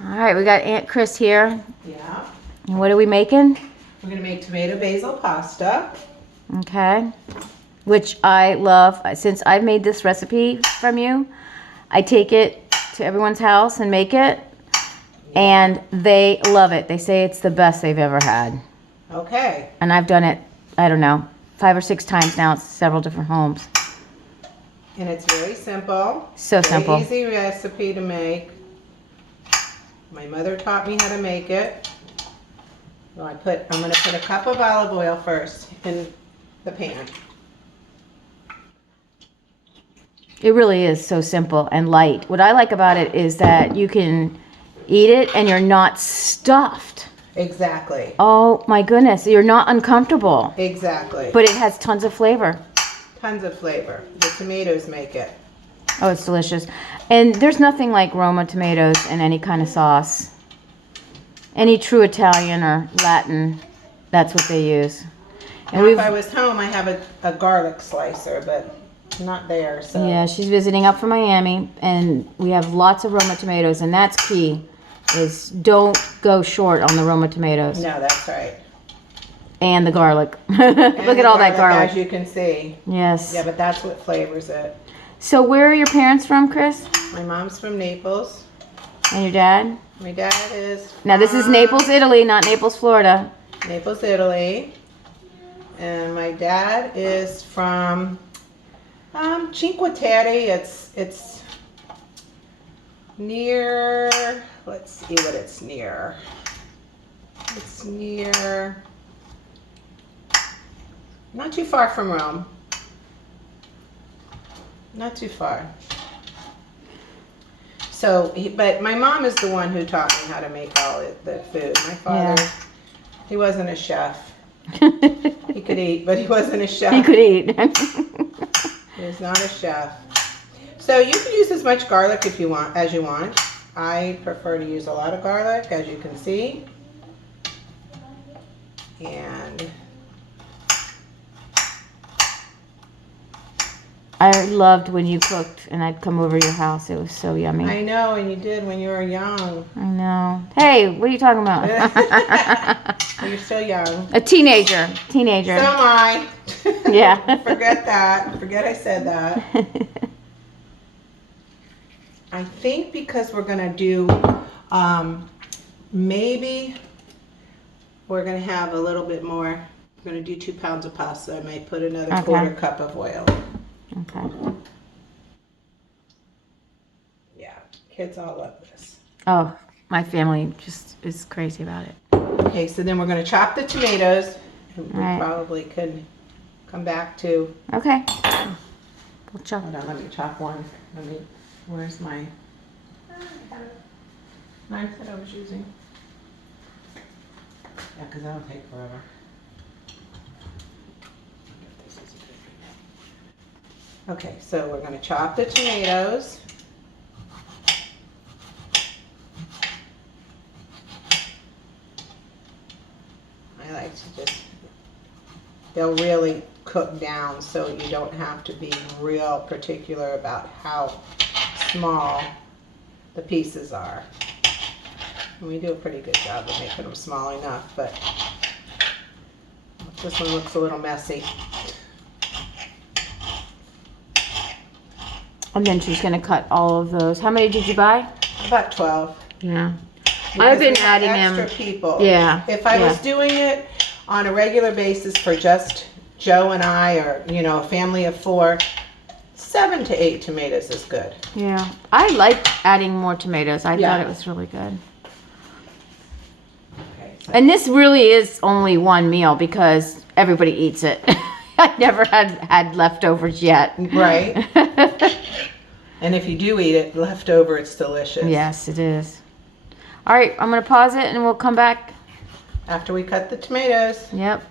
All right, we got Aunt Chris here. Yeah. And what are we making? We're gonna make tomato basil pasta. Okay. Which I love. Since I've made this recipe from you, I take it to everyone's house and make it. And they love it. They say it's the best they've ever had. Okay. And I've done it, I don't know, 5 or 6 times now at several different homes. And it's very simple. So simple. Very easy recipe to make. My mother taught me how to make it. So I'm gonna put a cup of olive oil first in the pan. It really is so simple and light. What I like about it is that you can eat it and you're not stuffed. Exactly. Oh my goodness, you're not uncomfortable. Exactly. But it has tons of flavor. Tons of flavor. The tomatoes make it. Oh, it's delicious. And there's nothing like Roma tomatoes in any kind of sauce. Any true Italian or Latin, that's what they use. And Now, if I was home, I have a garlic slicer, but not there. So yeah, she's visiting up from Miami, and we have lots of Roma tomatoes, and that's key, is don't go short on the Roma tomatoes. No, that's right. And the garlic. And Look at all that garlic. As you can see. Yes. Yeah, but that's what flavors it. So where are your parents from, Chris? My mom's from Naples. And your dad? My dad is Now this is Naples, Italy, not Naples, Florida. Naples, Italy. And my dad is from Cinque Terre. It's near, let's see what it's near. It's near, not too far from Rome. Not too far. So, but my mom is the one who taught me how to make all the food. My father, he wasn't a chef. He could eat, but he wasn't a chef. He could eat. He was not a chef. So you can use as much garlic if you want, as you want. I prefer to use a lot of garlic, as you can see. And I loved when you cooked and I'd come over to your house. It was so yummy. I know, and you did when you were young. I know. Hey, what are you talking about? You're still young. A teenager. So am I. Yeah. Forget that. Forget I said that. I think because we're going to do, maybe we're going to have a little bit more. We're going to do 2 pounds of pasta. I might put another Okay. quarter cup of oil. Okay. Yeah, kids all love this. Oh, my family just is crazy about it. Okay, so then we're going to chop the tomatoes. We Right. probably could come back to. Okay. We'll chop. Hold on, let me chop one. Where's my knife that I was using? Yeah, because that'll take forever. Okay, so we're going to chop the tomatoes. I like to just, they'll really cook down, so you don't have to be real particular about how small the pieces are. And we do a pretty good job of making them small enough, but this one looks a little messy. And then she's going to cut all of those. How many did you buy? About 12. Yeah. Because I've been we have adding extra them. people. Yeah. If I was doing it on a regular basis for just Joe and I, or a family of 4, 7 to 8 tomatoes is good. Yeah. I like adding more tomatoes. I Yeah. thought it was really good. Okay, so And this really is only one meal because everybody eats it. I never had leftovers yet. right. And if you do eat it leftover, it's delicious. Yes, it is. All right, I'm going to pause it and we'll come back. After we cut the tomatoes. Yep.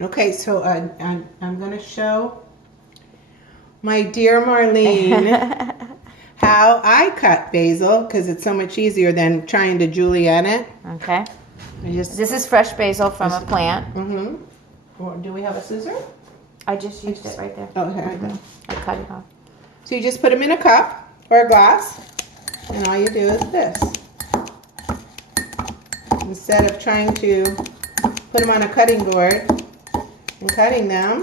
Okay, so I'm going to show my dear Marlene how I cut basil, because it's so much easier than trying to julienne it. Okay. I just, This is fresh basil from a plant. Do we have a scissor? I just used it right there. Oh, here I go. I cut it off. So you just put them in a cup or a glass. And all you do is this. Instead of trying to put them on a cutting board and cutting them,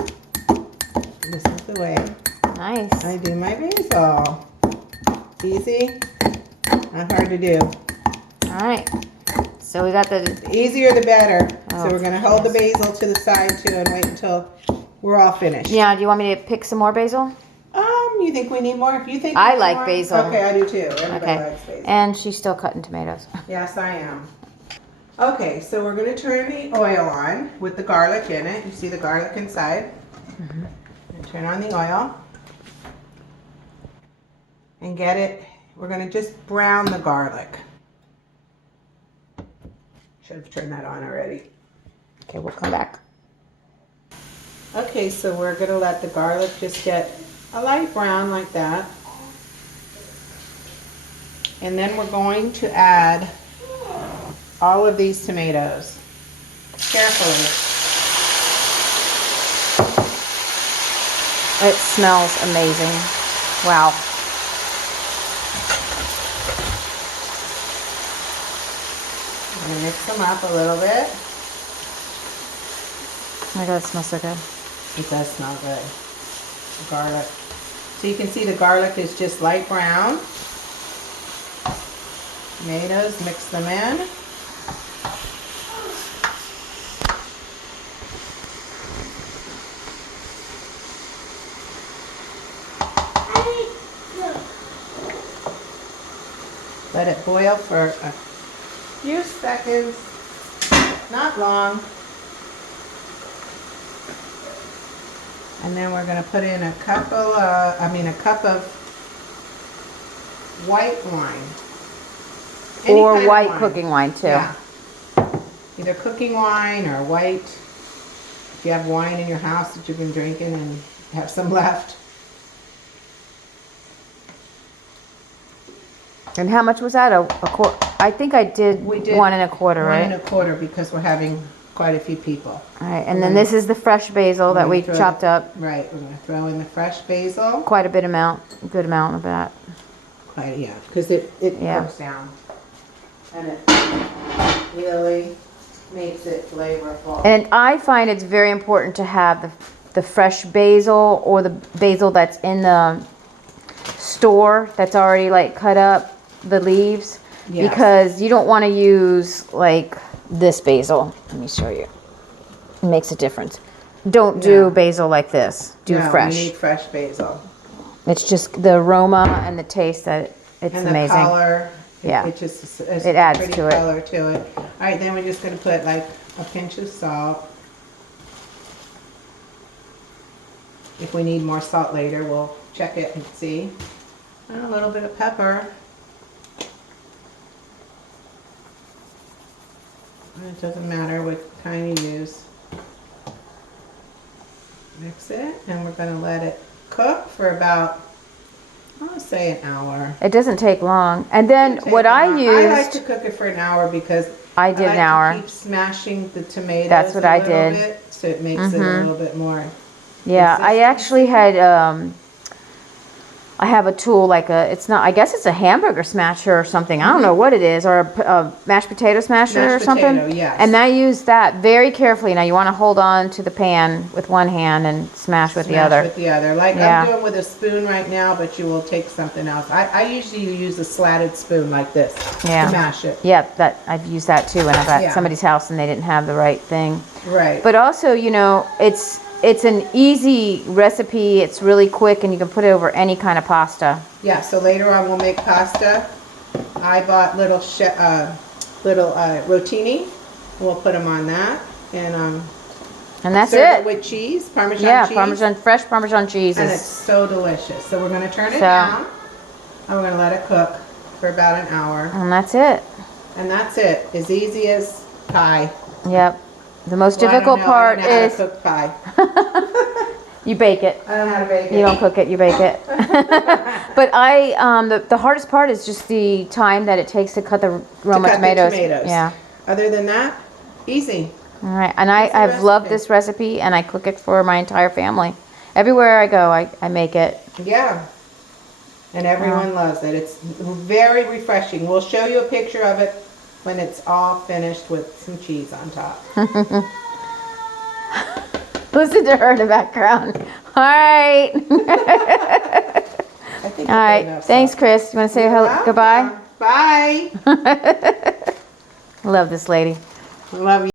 this is the way Nice. I do my basil. Easy, not hard to do. All right. So we got the... The easier the better. Oh, So we're going to hold the basil to the side too and wait until we're all finished. Yeah, do you want me to pick some more basil? You think we need more? If you think I we need like more- basil. Okay, I do too. Everybody Okay. likes basil. And she's still cutting tomatoes. Yes, I am. Okay, so we're going to turn the oil on with the garlic in it. You see the garlic inside? And turn on the oil. And get it. We're going to just brown the garlic. Should have turned that on already. Okay, we'll come back. Okay, so we're going to let the garlic just get a light brown like that. And then we're going to add all of these tomatoes. Carefully. It smells amazing. Wow. I'm going to mix them up a little bit. Oh my God, it smells so good. It does smell good. The garlic. So you can see the garlic is just light brown. Tomatoes, mix them in. Let it boil for a few seconds, not long. And then we're going to put in a cup of white wine. Any Or kind of white wine. cooking wine too. Yeah. Either cooking wine or white. If you have wine in your house that you've been drinking and have some left. And how much was that? A quarter? I think I did, We did 1 1/4, right? 1 1/4 because we're having quite a few people. All right, and then this is the fresh basil that we chopped up. Right, we're going to throw in the fresh basil. Quite a good amount of that. Quite, yeah, because it Yeah. cooks down. And it really makes it flavorful. And I find it's very important to have the fresh basil or the basil that's in the store that's already like cut up, the leaves, Yes. because you don't want to use like this basil. Let me show you. It makes a difference. Don't do Yeah. basil like this. Do No, fresh. you need fresh basil. It's just the aroma and the taste that it's And amazing. the color. Yeah. It just It adds pretty to it. color to it. All right, then we're just going to put like a pinch of salt. If we need more salt later, we'll check it and see. And a little bit of pepper. And it doesn't matter what kind you use. Mix it, and we're going to let it cook for about, I'll say an hour. It doesn't take long. And then what I I like used, to cook it for an hour because I did an hour. to keep smashing the tomatoes. That's what a I little did. Bit, so it makes it a little bit more. Yeah, I actually had, I have a tool like it's not, I guess it's a hamburger smasher or something. I don't know what it is, or a mashed potato smasher or Mashed something. potato, yes. And I use that very carefully. Now you want to hold on to the pan with one hand and smash with the Smash other. with the other. Like Yeah. I'm doing with a spoon right now, but you will take something else. I usually use a slatted spoon like this Yeah. to mash it. Yep, that I've used that too when I was at Yeah. somebody's house and they didn't have the right thing. Right. But also, you know, it's an easy recipe. It's really quick, and you can put it over any kind of pasta. Yeah, so later on we'll make pasta. I bought little rotini. We'll put them on that. And And that's serve it. with cheese, Parmesan Yeah, cheese. fresh Parmesan cheese And it's is. so delicious. So we're going to turn it So- down. And we're going to let it cook for about an hour. And that's it. And that's it. As easy as pie. Yep. The most Well, I don't difficult know. part I don't know is how to cook pie. you bake it. I don't know how to bake it. You don't cook it, you bake it. But the hardest part is just the time that it takes to cut the Roma cut the tomatoes. tomatoes. Yeah. Other than that, easy. All right. And Easy I've loved recipe. this recipe, and I cook it for my entire family. Everywhere I go, I make it. Yeah. And everyone loves it. It's very refreshing. We'll show you a picture of it when it's all finished with some cheese on top. Listen to her in the background. All right. I think All right. Thanks, Chris. You want to say hello, goodbye? Bye. Love this lady. Love you.